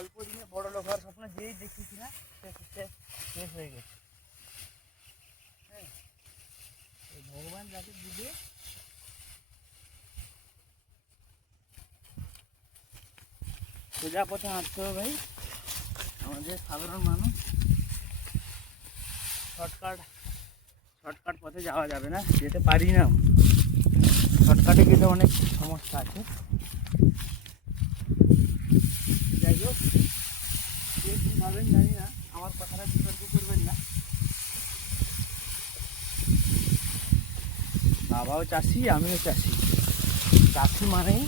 অল্প দিনে বড় লোক হওয়ার স্বপ্ন যেই দেখেছি না সে শেষ হয়ে গেছে। হ্যাঁ, ভগবান যাকে দিবে সোজা পথে হাঁটতে হবে ভাই। আমাদের সাধারণ মানুষ শর্টকাট পথে যাওয়া যাবে না, যেতে পারি না। শর্টকাটে গেলে অনেক সমস্যা আছে। যাই হোক, কে কী ভাবেন জানি না, আমার কথাটা বিতর্ক করবেন না। বাবাও চাষি, আমিও চাষি। চাষি মানেই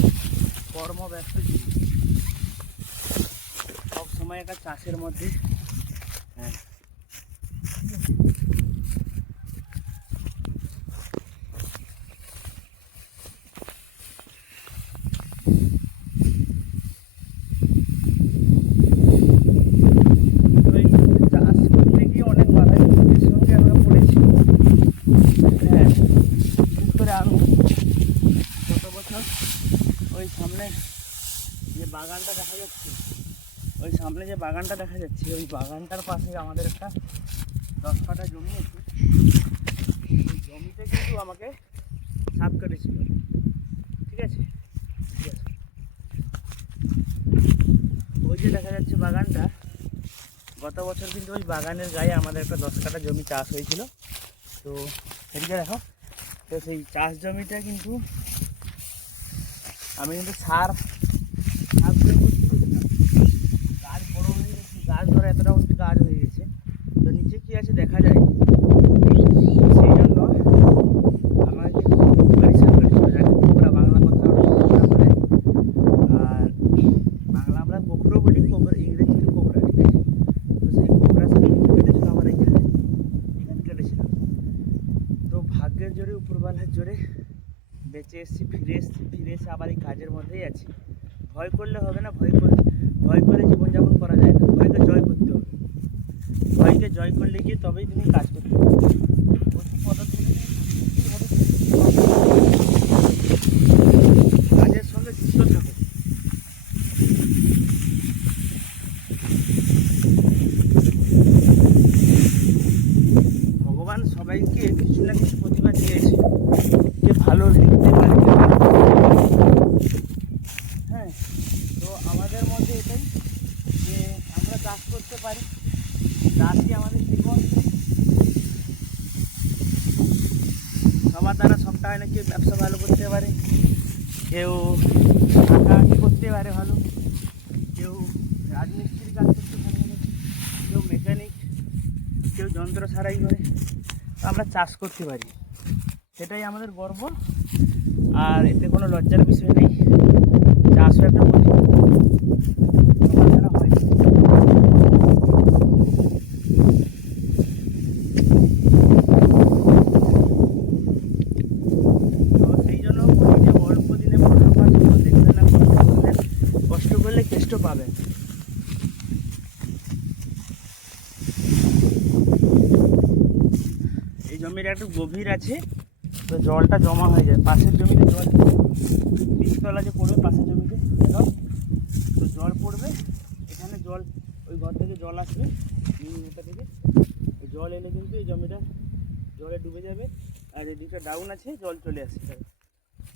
কর্মব্যস্ত জীবন, সব সময় একটা চাষের মধ্যে। হ্যাঁ, চাষ করতে গিয়ে অনেক বাধা বিপত্তির সঙ্গে আমরা পড়েছি। হ্যাঁ, বিশেষ করে আমি গত বছর ওই সামনে যে বাগানটা দেখা যাচ্ছে, ওই বাগানটার পাশে আমাদের একটা 10 কাঠা জমি আছে। ওই জমিতে কিন্তু আমাকে সাপ কেটেছিল। ঠিক আছে, ওই যে দেখা যাচ্ছে বাগানটা, গত বছর কিন্তু ওই বাগানের গায়ে আমাদের একটা 10 কাঠা জমি চাষ হয়েছিল। তো এদিকে দেখো, তো সেই চাষ জমিটা কিন্তু আমি কিন্তু সার প্রয়োগ করতে গেছিলাম। গাছ বড় হয়ে গেছে, গাছ ধরে এতটা উঁচু গাছ হয়ে গেছে, তো নিচে কি আছে দেখা যায়। সেই জন্য আমাকে পরিষ্কার করেছিল, যাকে কোবরা বাংলা কথা বলে, আর বাংলা আমরা গোখরো বলি, ইংরেজিতে কোবরা। ঠিক আছে, তো সেই কোবরা সাপ কেটেছিল আমার এখানে কেটেছিল। তো ভাগ্যের জোরে, উপরওয়ালার জোরে বেঁচে এসেছি, ফিরে এসে আবার এই কাজের মধ্যেই আছি। ভয় করলে হবে না, ভয় করে জীবনযাপন করা যায় না। ভয়কে জয় করতে হবে। ভয়কে জয় করলে গিয়ে তবেই তুমি কাজ করতে হবে। কাজের সঙ্গে যুক্ত থাকো। ভগবান সবাইকে কিছু না কিছু প্রতিভা দিয়েছে। কে ভালো লিখতে পারে, হ্যাঁ, তো আমাদের মধ্যে এটাই যে আমরা চাষ করতে পারি। চাষই আমাদের জীবন। সবার দ্বারা সবটা হয় না। কেউ ব্যবসা ভালো করতে পারে, কেউ আঁকাআঁকি করতে পারে ভালো, কেউ রাজমিস্ত্রি কাজ করতে পারে ভালো, কেউ মেকানিক, কেউ যন্ত্র সারাই করে। আমরা চাষ করতে পারি, সেটাই আমাদের গর্ব। আর এতে কোনো লজ্জার বিষয় নেই। চাষও একটা প্রতিভা, হয়। তো সেই জন্য বলি যে অল্প দিনে বড় কাজ দেখবেন না, কষ্ট করলে কেষ্ট পাবেন। এই জমিটা একটু গভীর আছে, তো জলটা জমা হয়ে যায়। পাশের জমিতে জল, বীজতলা যে পড়বে পাশের জমিতে, তো জল পড়বে এখানে, জল ওই ঘর থেকে জল আসবে, এটা থেকে জল এলে কিন্তু এই জমিটা জলে ডুবে যাবে। আর এদিকটা ডাউন আছে, জল চলে আসছে,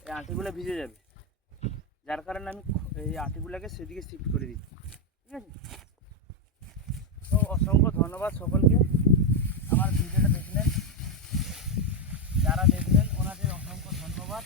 এই আঁটিগুলো ভিজে যাবে। যার কারণে আমি এই আঁটিগুলোকে সেদিকে শিফট করে দিচ্ছি। ঠিক আছে, তো অসংখ্য ধন্যবাদ সকলকে আমার ভিডিওটা দেখলেন। যারা দেখলেন ওনাদের অসংখ্য ধন্যবাদ।